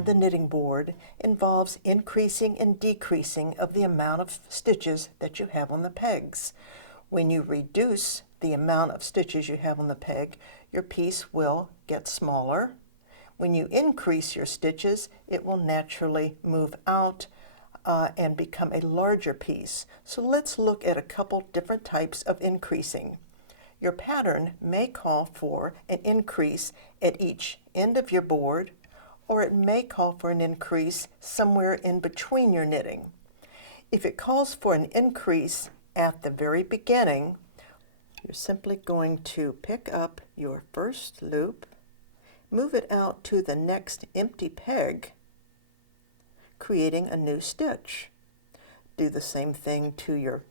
on the knitting board involves increasing and decreasing of the amount of stitches that you have on the pegs. When you reduce the amount of stitches you have on the peg, your piece will get smaller. When you increase your stitches, it will naturally move out and become a larger piece. So let's look at a couple different types of increasing. Your pattern may call for an increase at each end of your board, or it may call for an increase somewhere in between your knitting. If it calls for an increase at the very beginning, you're simply going to pick up your first loop, move it out to the next empty peg, creating a new stitch. Do the same thing to your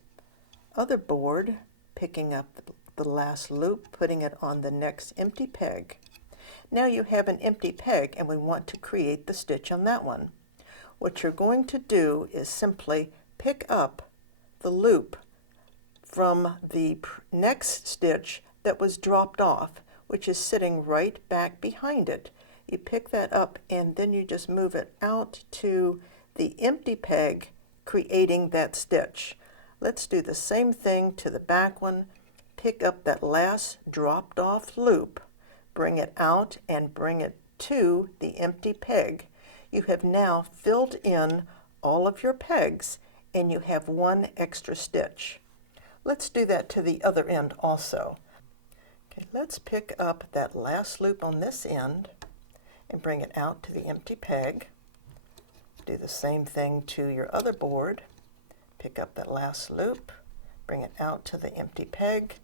other board, picking up the last loop, putting it on the next empty peg. Now you have an empty peg and we want to create the stitch on that one. What you're going to do is simply pick up the loop from the next stitch that was dropped off, which is sitting right back behind it. You pick that up and then you just move it out to the empty peg, creating that stitch. Let's do the same thing to the back one. Pick up that last dropped off loop, bring it out and bring it to the empty peg. You have now filled in all of your pegs and you have one extra stitch. Let's do that to the other end also. Okay, let's pick up that last loop on this end and bring it out to the empty peg. Do the same thing to your other board. Pick up that last loop, bring it out to the empty peg.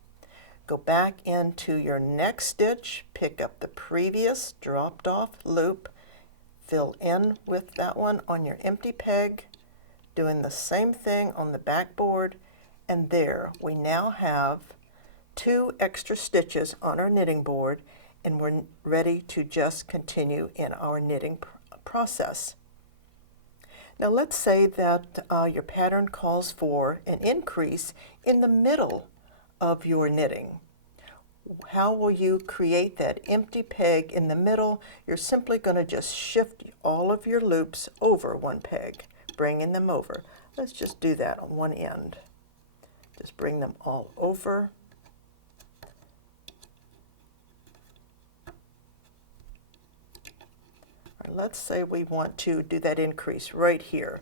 Go back into your next stitch, pick up the previous dropped off loop, fill in with that one on your empty peg, doing the same thing on the back board, and there we now have 2 extra stitches on our knitting board, and we're ready to just continue in our knitting process. Now let's say that your pattern calls for an increase in the middle of your knitting. How will you create that empty peg in the middle? You're simply going to just shift all of your loops over one peg, bringing them over. Let's just do that on one end. Just bring them all over. Let's say we want to do that increase right here.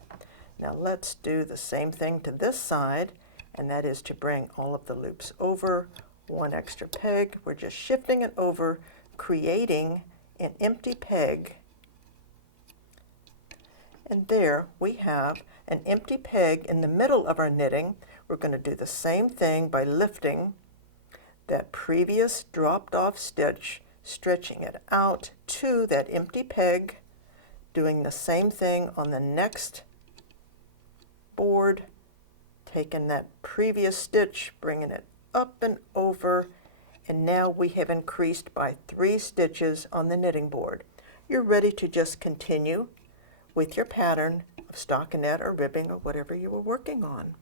Now let's do the same thing to this side, and that is to bring all of the loops over, one extra peg. We're just shifting it over, creating an empty peg. And there we have an empty peg in the middle of our knitting. We're going to do the same thing by lifting that previous dropped off stitch, stretching it out to that empty peg, doing the same thing on the next board, taking that previous stitch, bringing it up and over, and now we have increased by 3 stitches on the knitting board. You're ready to just continue with your pattern of stockinette or ribbing or whatever you were working on.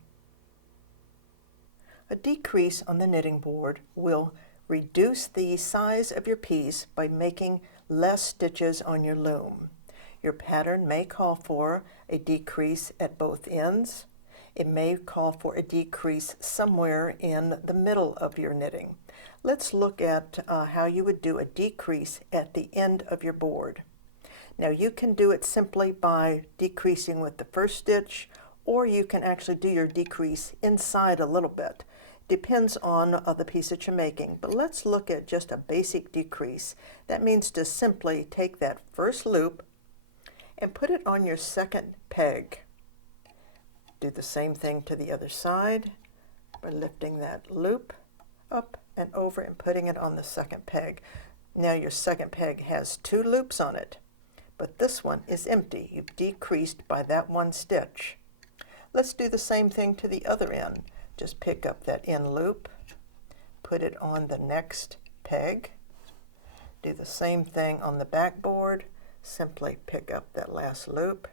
A decrease on the knitting board will reduce the size of your piece by making less stitches on your loom. Your pattern may call for a decrease at both ends. It may call for a decrease somewhere in the middle of your knitting. Let's look at how you would do a decrease at the end of your board. Now you can do it simply by decreasing with the first stitch, or you can actually do your decrease inside a little bit. Depends on the piece that you're making, but let's look at just a basic decrease. That means to simply take that first loop and put it on your second peg. Do the same thing to the other side by lifting that loop up and over and putting it on the second peg. Now your second peg has 2 loops on it, but this one is empty. You've decreased by that one stitch. Let's do the same thing to the other end. Just pick up that end loop, put it on the next peg. Do the same thing on the back board. Simply pick up that last loop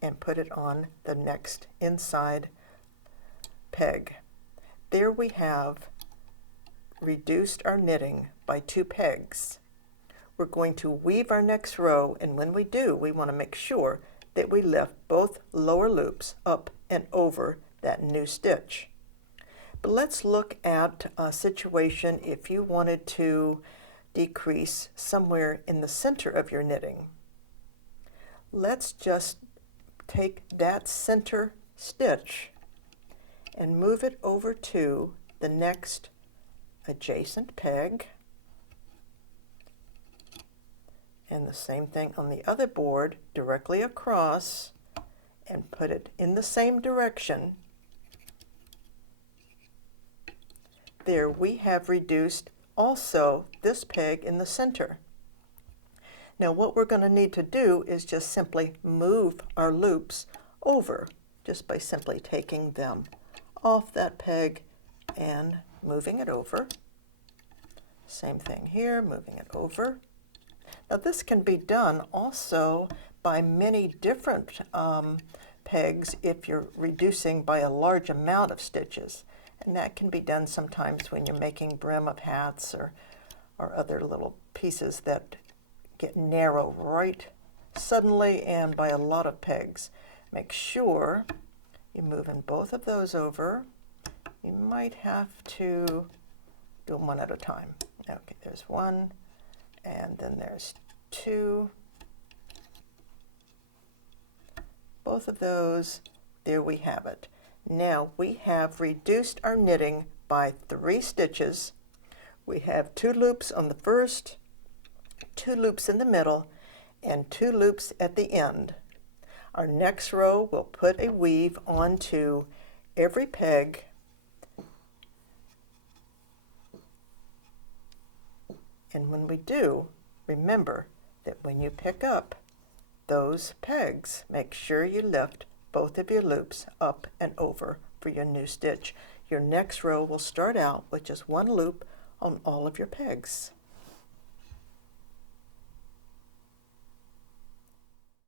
and put it on the next inside peg. There we have reduced our knitting by 2 pegs. we're going to weave our next row, and when we do, we want to make sure that we lift both lower loops up and over that new stitch. But let's look at a situation if you wanted to decrease somewhere in the center of your knitting. Let's just take that center stitch and move it over to the next adjacent peg, and the same thing on the other board directly across, and put it in the same direction. There we have reduced also this peg in the center. Now what we're going to need to do is just simply move our loops over just by simply taking them off that peg and moving it over. Same thing here, moving it over. Now this can be done also by many different pegs if you're reducing by a large amount of stitches. And that can be done sometimes when you're making brim of hats or other little pieces that get narrow right suddenly and by a lot of pegs. Make sure you move in both of those over. You might have to do them one at a time. Okay, there's one, and then there's two. Both of those, there we have it. Now we have reduced our knitting by 3 stitches. We have 2 loops on the first, 2 loops in the middle, and 2 loops at the end. Our next row we'll put a weave onto every peg, and when we do, remember that when you pick up those pegs, make sure you lift both of your loops up and over for your new stitch. Your next row will start out with just 1 loop on all of your pegs.